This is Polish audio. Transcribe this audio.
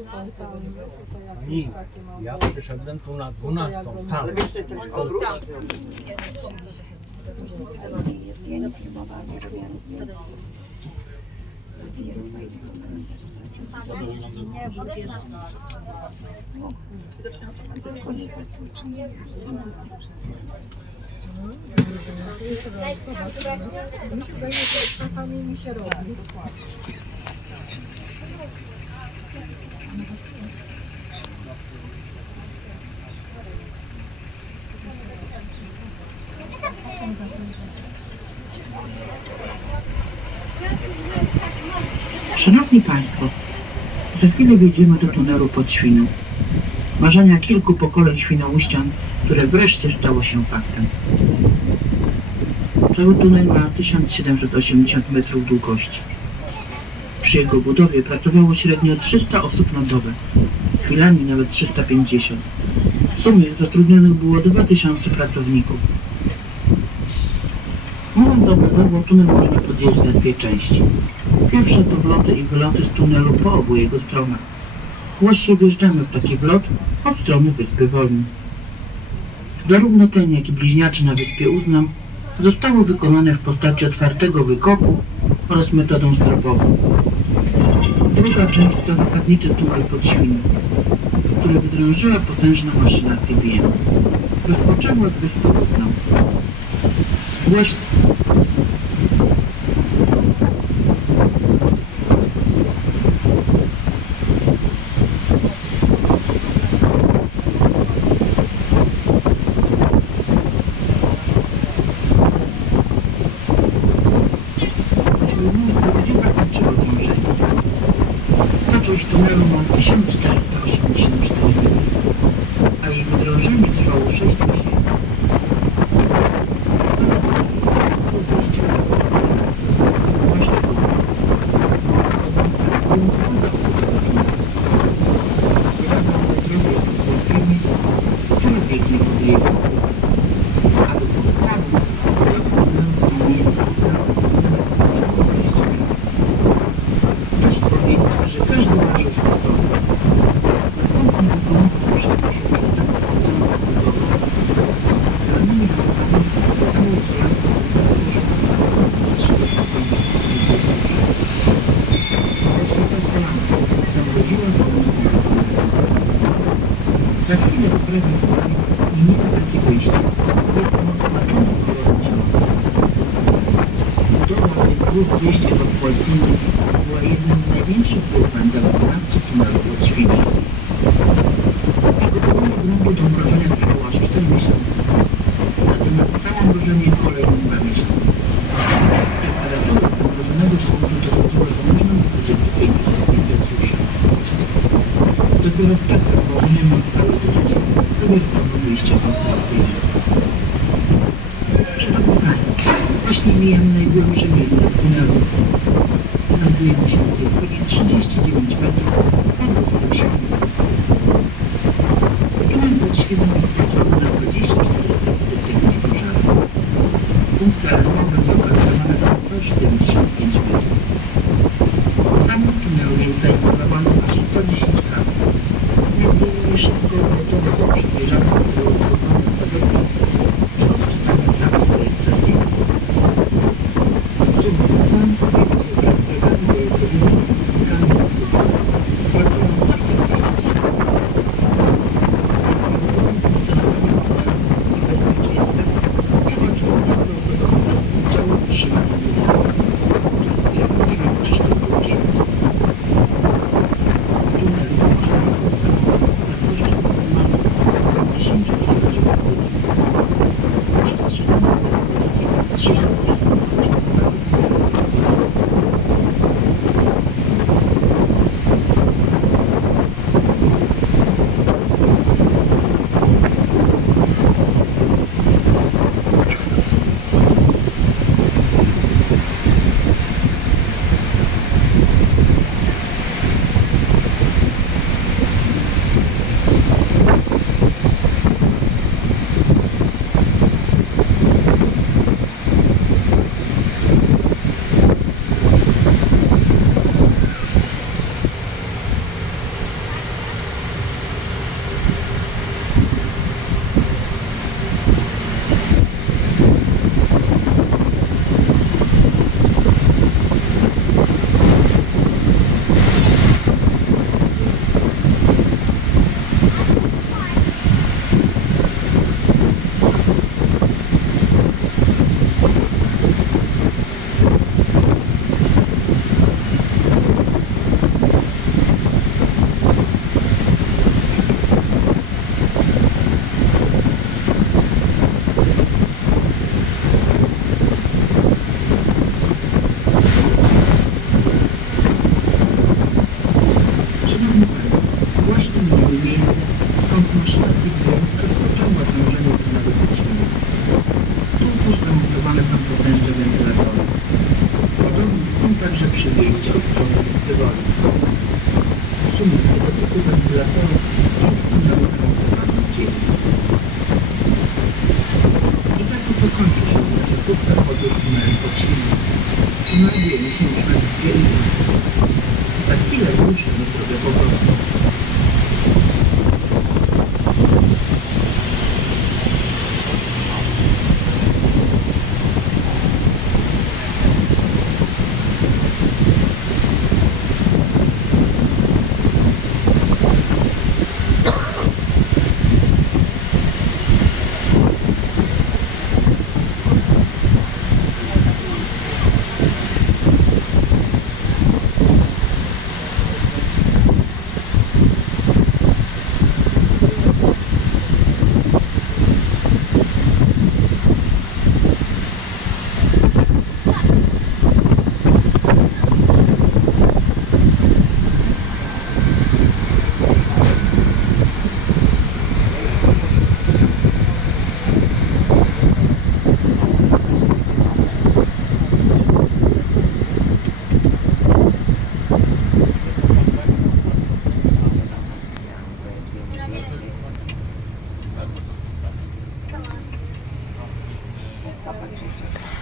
Tutaj, tam, tutaj jakieś Ani, takie mam. ja włosy. przyszedłem tu na 12, tam. Ale wiesz, co to jest obrót? Jest ja nie filmowałam, nie robiłam zdjęć. Jest fajny Dokładnie zakluczenie. Mi się zdaje, że czasami mi się robi. Szanowni Państwo, za chwilę wjedziemy do tunelu pod Świną. Marzenia kilku pokoleń świnoujścian, które wreszcie stało się faktem. Cały tunel ma 1780 metrów długości. Przy jego budowie pracowało średnio 300 osób na dobę, chwilami nawet 350. W sumie zatrudnionych było 2000 pracowników. Mówiąc obrazowo, tunel można podzielić na dwie części. Pierwsze to wloty i wyloty z tunelu po obu jego stronach. Właściwie wjeżdżamy w taki wlot od strony Wyspy Wolnej. Zarówno ten, jak i bliźniaczy na wyspie Uznam zostały wykonane w postaci otwartego wykopu oraz metodą stropową. Druga część to zasadniczy tunel pod Świną, który wydrążyła potężna maszyna TBM. Rozpoczęła z wyspy Uznam. Właśnie wyjście ewakuacyjne. Szanowni Państwo, właśnie mijamy najgłębsze miejsce w tunelu. Znajdujemy się w głębinie 39 metrów pod wyspą Świną. Tunel pod Świną jest na 24 strefy detekcji pożaru. Alarmowe szybkie, pociągi, szybkie, żadne, które rozpoznania celu. Także przy wyjściu od strony festiwalu. Szum tego typu wentylatorów jest w ziemi. I tak oto kończy się nasze krótkie chodzie tunelem pod silnik. Znajdujemy się kapatıyorum.